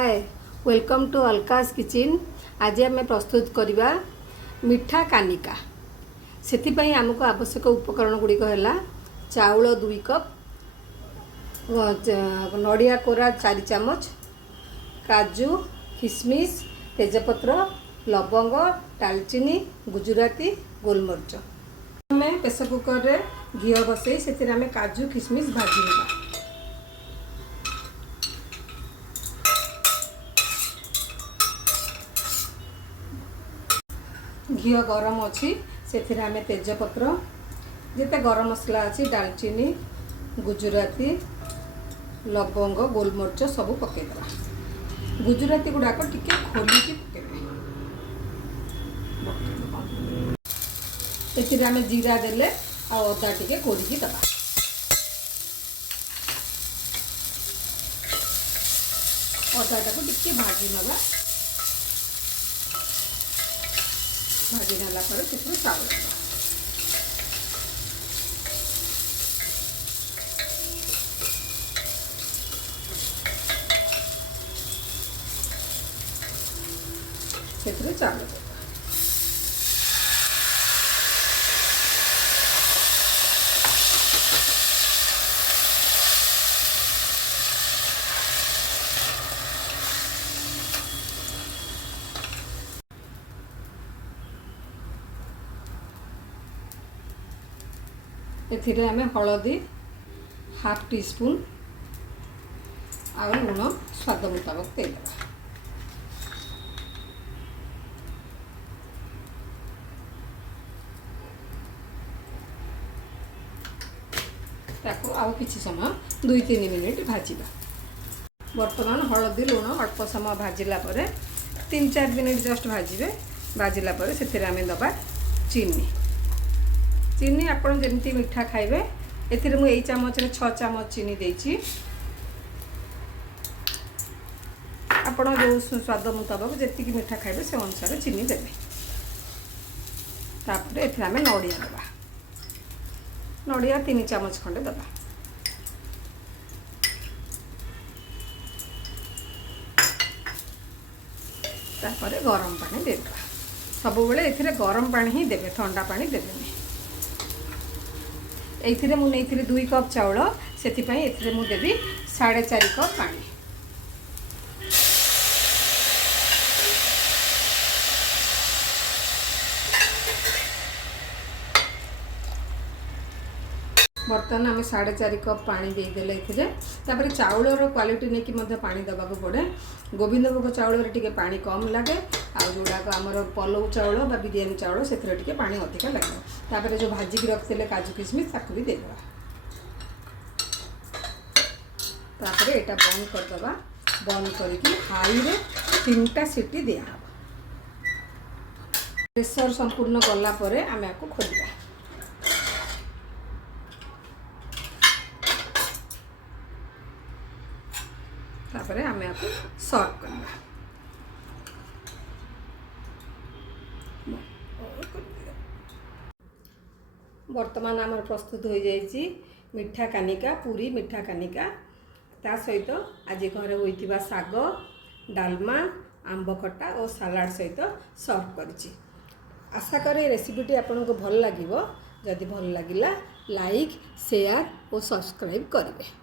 Hi welcome to Alka's kitchen. आज आम प्रस्तुत करवा मिठा कानिका। से आमको आवश्यक उपकरण गुड़िक है चाउल 2 कप, नड़िया कोरा 4 चामच, काजू, किशमिश, तेजपत्र, लवंग, दालचीनी, गुजराती, गोलमरीच। आम प्रेसर कुकर रे घी बसई से आम काजू किशमिश भाजी। घी गरम अच्छी से आम तेजपत्र जिते गरम मसला अच्छी दालचीनी, गुजराती, लवंग, गोलमरीच सब पकईदे। गुजराती गुड़ाक टिके खोलिकी पकईदे। आम जीरा देले अदा टिके कोरिकी दबा। अदा टाक टिके भाजी नवा। भाजी नाला पर से चाउल से चाउल एथिरे आमे हलदी हाफ टी स्पून और लुण स्वाद मुताबिक देदेबा। ताको आउ किछि समय 2-3 मिनिट भाजिबा। वर्तमान हलदी लुण अल्प समय भाजिला परे 3-4 मिनिट जस्ट भाजिबे। भाजिला परे सेथिरे आमे दबा चीनी। चीनी आपन जेमती मीठा खाइबे। एथिरे मु एई चामच रे 6 चामच चीनी देछि। आपन जो स्वाद मुताबिक जेति की मीठा खाइबे से अनुसार चीनी देबे। तापरे एथिरे आमे नड़िया देबा। नड़िया 3 चामच खंडे देबा। तापरे गरम पानी देबा। सब बेले एथिरे गरम पानी ही देबे, ठंडा पानी देबेनी। एथिरे मु नेइथिले 2 कप चाउल, सेति पई एथिरे मु देबी 4.5 कप पानी। बर्तमान आम 4.5 कप पानी देदेले। तापर चाउलर क्वालिटी नहीं कि पानी देवाक पड़े। गोविंदभोग चाउल टिके पानी कम लगे आउाक आमर पलौ चाउल बा बिरियानी चाउल से पानी अधिक लगे। तापर जो भाजिकी रखते काजू किशमिश ताकू भी देदेबा। तापर एटा बंद करदबा। बंद करके हाई रे 3टा सीटी दिया। प्रेशर संपूर्ण गला परे आम आपको खोलिबा। तापर आम आपको सर्व करवा। वर्तमान आमर प्रस्तुत हो जाइए मिठा कानिका, पूरी मिठा कानिका। ता सहित आज घर होइतिबा साग, डालमा, आंब खट्टा और सलाड सहित सर्व करिछि। आशा करे रेसिपीटी आपको भल लागिबो। जदि भल लागिला लाइक, शेयर और सब्सक्राइब करेंगे।